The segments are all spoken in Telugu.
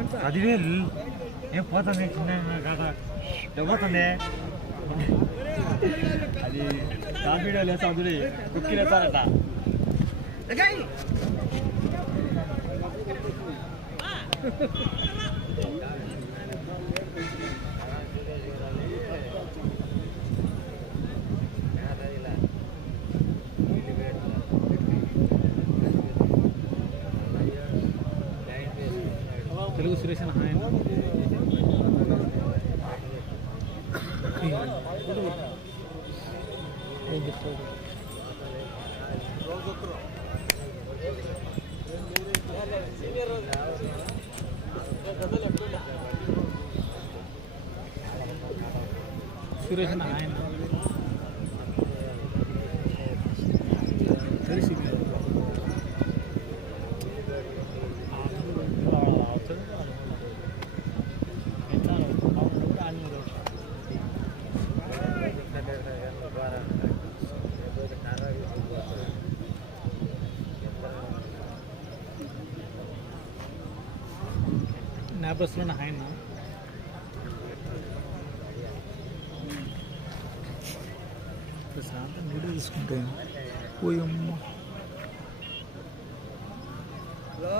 అంట పదివేలు ఏం పోతుంది? చిన్న కాదా? పోతుంది? అది కాపీడో లేసా అందులో కుక్కి లేసారట తెలుగు సురేష్ అన్న హాయ్ అన్న. తెలిసి నా బస్సులో హాయ్ ప్రాంతం ప్రశాంతం వీడియో తీసుకుంటే పోయమ్మ హలో?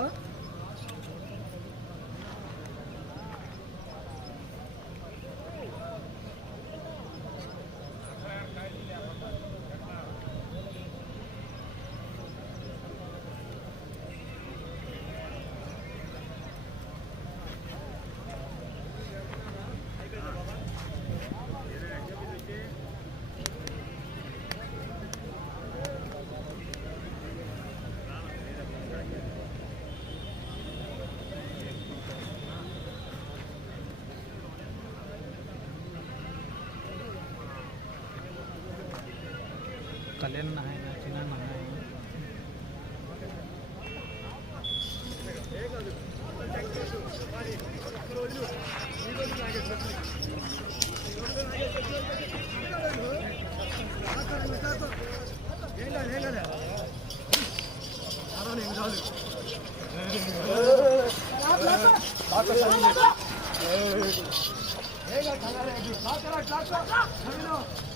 కళ్యాణ్ హాయ్ అన్న చిన్న హాయ్ అన్న. మూడు వందల అడుగుల దూరాన్ని ముప్పై ఐదు సెకండ్లలో రెండవ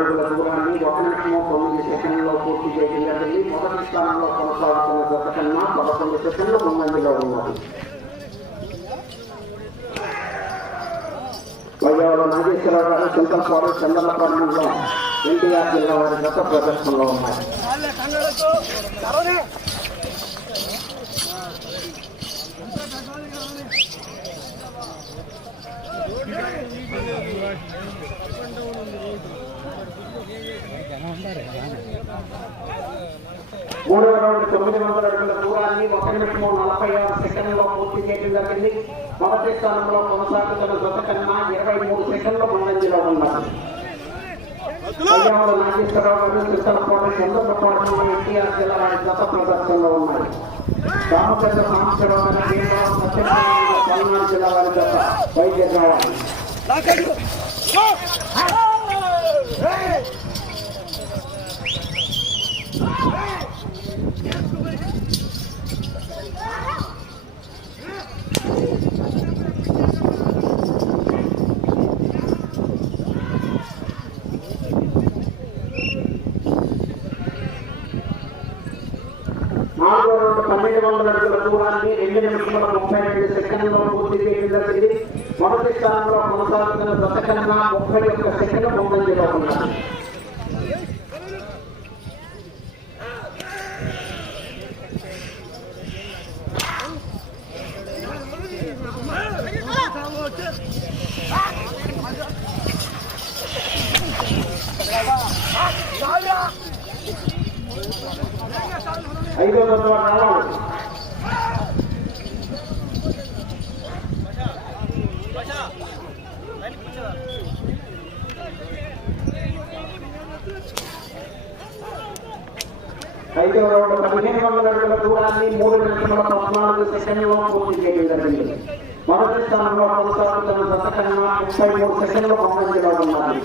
అడుగుల దూరాన్ని ఒక నిమిషము తొమ్మిది సెకండ్లలో పూర్తి చేయడం జరిగింది మొదటి స్థానంలో కొనసాగుతున్న జత పదకొండు సెకండ్లు ముందంజలో ఉన్నారు. వైజాగ్లో నాగేశ్వరరావు గారు చింతలపాడు చందలపట్నంలో ఎన్టీఆర్ జిల్లా వారి గత ప్రదర్శనలో ఉన్నాయి మూడవ రౌండ్ తొమ్మిది వందల అడుగుల దూరాన్ని ఒక నిమిషము నలభై ఆరు సెకండ్లలో పూర్తి చేయడం జరిగింది. మొదటి స్థానంలో కొనసాగుతున్న జత కన్నా ఇరవై మూడు సెకండ్ల ముందంజలో ఉన్నారు వైజాగ్లో నాగేశ్వరరావు గారు చింతలపాడు చంద్రపాడు ఎన్టీఆర్ జిల్లా వారి గత ప్రదర్శనలో ఉన్నాయి రామచంద్ర సాంబశివరావు గారు భీమవరం సత్యనారాయణ పల్నాడు జిల్లా వారి గత వైద్య కావాలి నాలుగో రౌండ్ పన్నెండు వందల అడుగుల దూరాన్ని రెండు నిమిషముల ముప్పై రెండు సెకండ్లలో పూర్తి చేయడం జరిగింది మొదటి స్థానంలో కొనసాగుతున్న బ్రతకన్నా ముప్పై ఒక్క సెకండ్ ఉందని చెప్పకుండా ఐదో వందల రావాలి ఐదో పదిహేను వందల అడుగుల దూరాన్ని మూడు లక్షల పద్నాలుగు సెకండ్లో పూర్తి చేయడం జరిగింది మొదటి స్థానంలో కొనసాగుతున్న గత ముప్పై మూడు సెకండ్లు పంపించడం ఉన్నారు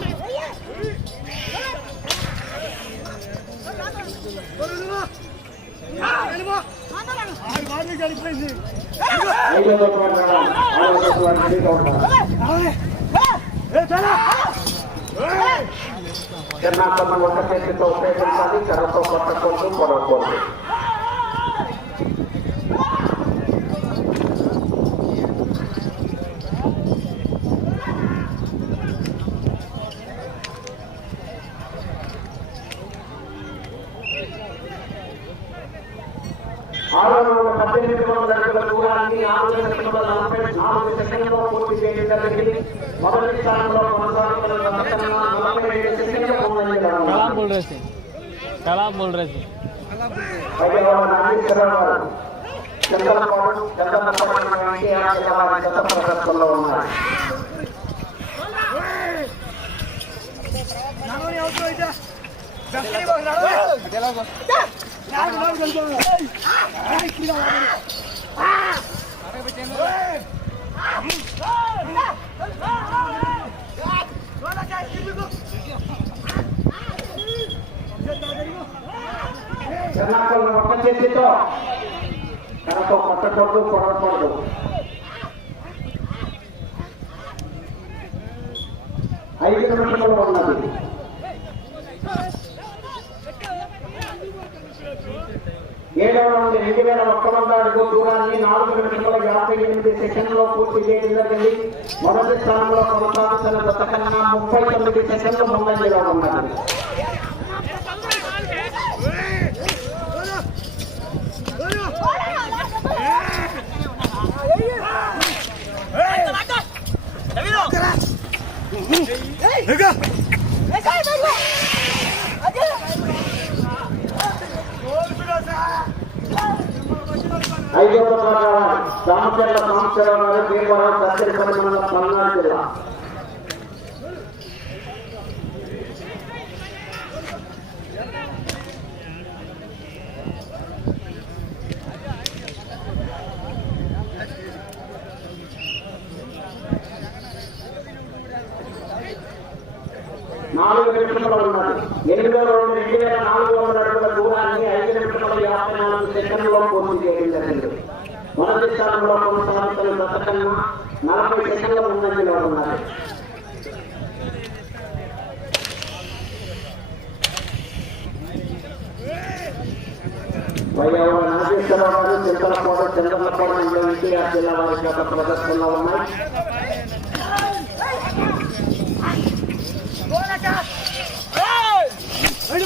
ఐదో వందల రావాలి ఆరో వందల రెడీగా ఉన్నారు చిన్నాకన్న ఒక చేతితో ఉపయోగించాలి కర్రతో కొట్టకూడదు పొడవకూడదు ఆరు వందల పద్దెనిమిది వందల అడుగుల దూరాన్ని ఆరు నిమిషముల నలభై నాలుగు సెకండ్లలో పూర్తి చేయడం జరిగింది. మొదటి స్థానంలో కొనసాగుతున్న గత కన్నా నలభై ఏడు बोल रहे थे कलाम बोल रहे थे పైగా చిన్నాకలను ఒక్క చేతితో తనతో కొట్టకూడదు కొడకూడదు ఐదు నిమిషంలో ఉన్నది. ఏడవ నుండి రెండు వేల ఒక్క వంద అడుగు దూరాన్ని నాలుగు నిమిషముల యాభై ఎనిమిది సెకండ్లో పూర్తి చేయడం జరిగింది. మొదటి స్థానంలో కొనసాగుతున్న గత కన్నా ముప్పై తొమ్మిది సెకండ్లు ముందంజలో ఉన్నది. ఐదో రామచంద్ర సంవత్సరం గారు భీమవరం సత్యపల్లి పల్నాడు జిల్లా. నాలుగు నిమిషములు ఉన్నది. ఎనిమిది రోజు రెండు వేల నాలుగు వందల అడుగుల దూరాన్ని ఐదు నిమిషముల యాభై నాలుగు సెకండ్లో పూర్తి చేయడం జరిగింది. మొదటి స్థానంలో కొనసాగుతున్న గత కన్నా నలభై సెకండ్ల ముందంజలో ఉన్నారు వైఎవ నాగేశ్వరరావు గారు చింతలకోట చంద్రలకోట మండలం జిల్లా వారి గత ప్రదర్శనలో ఉన్నాయి.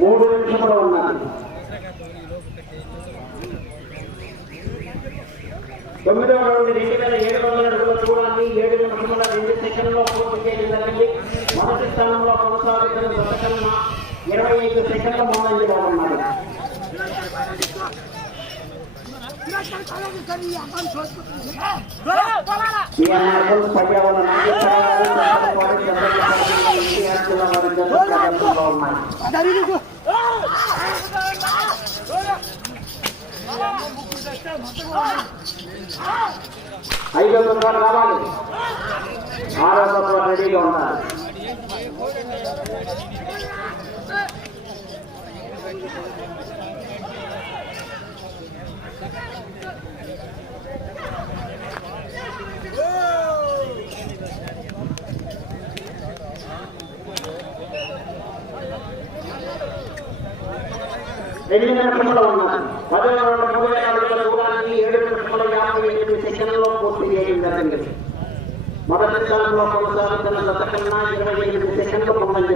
మూడు నిమిషములు ఉన్నది తొమ్మిదవ నుండి రెండు వేల ఏడు వందల అడుగుల దూరాన్ని ఏడు నిమిషముల రెండు సెకండ్లో పూర్తి చేయడం జరిగింది మొదటి స్థానంలో కొనసాగుతున్న గత ఇరవై ఐదు సెకండ్ల ఉన్నారు పర్యావరణ రావాలి ఆరో రెడీగా ఉన్నారు ఎనిమిది నిమిషంలో ఉన్నారు పదో రౌండ్ మూడు వేల అడుగుల దూరాన్ని ఏడు నిమిషంలో యాభై ఎనిమిది సెకండ్లలో పూర్తి చేయడం జరిగింది మొదటి స్థానంలో కొనసాగుతున్న గత కన్నా ఇరవై ఎనిమిది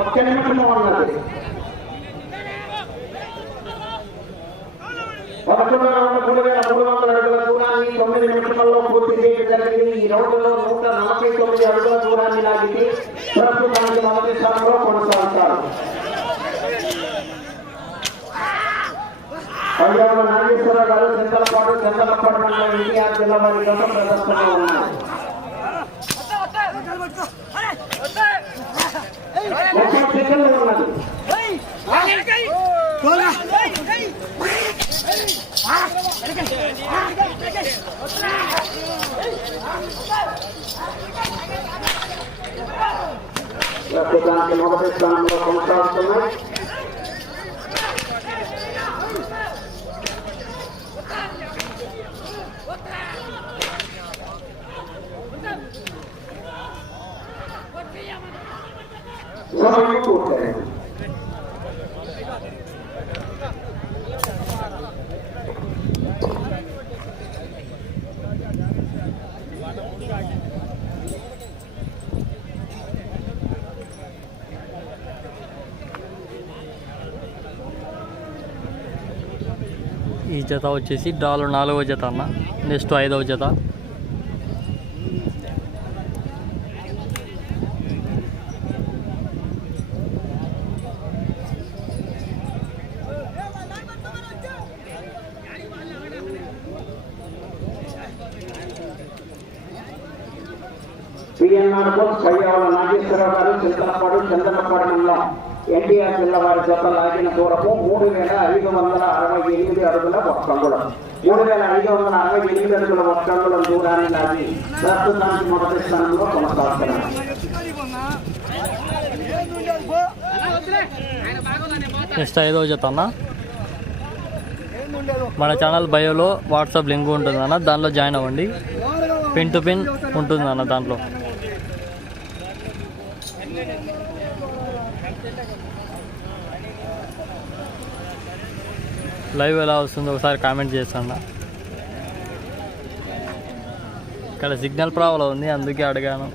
ఒక్క నిమిషంలో ఉన్నది పదకొండు రౌండ్ మూడు వేల మూడు వందల అడుగుల దూరాన్ని తొమ్మిది నిమిషంలో పూర్తి చేయడం జరిగింది ఈ రౌండ్లో తొమ్మిది అడుగుల దూరాన్ని లాగితే ప్రస్తుతానికి మొదటి స్థానంలో కొనసాగుతారు. పంజాబ్ నాగేశ్వరరావు గారు చింతలపాటు చింతలపాటు మండలం ఎన్టీఆర్ జిల్లా వారి గత ప్రదర్శన ఉన్నాయి ముప్పై సెకండ్లు ఉన్నది. ప్రస్తుతానికి మొదటి స్థానంలో కొనసాగుతున్నాయి సమయం పూర్తయింది జత వచ్చేసి డాలు నాలుగో జత అన్న. నెక్స్ట్ ఐదవ జత. పిఎన్ఆర్ బోస్ పయ్యావుల నాగేశ్వరరావు గారు చింతలపాడు చందనపాడు మండలం. ఎన్టీఆర్ జిల్లా వారి జత లాగిన దూరము మూడు వేల ఐదు వందల అరవై ఎనిమిది అడుగుల ఒక్కంగుళం మూడు వేల ఐదు వందల అరవై ఎనిమిది అడుగుల ఒక్కంగుళం దూరాన్ని లాగి ప్రస్తుతానికి మొదటి స్థానంలో కొనసాగుతున్నారు. నెక్స్ట్ ఐదో జత అన్న. మన ఛానల్ బయోలో వాట్సాప్ లింక్ ఉంటుంది అన్న దానిలో జాయిన్ అవ్వండి. పిన్ టు పిన్ ఉంటుంది అన్న దాంట్లో. లైవ్ ఎలా వస్తుందో ఒకసారి కామెంట్ చేస్తాను ఇక్కడ సిగ్నల్ ప్రాబ్లం ఉంది అందుకే అడిగాను.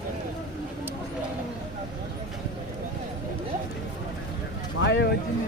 వచ్చింది.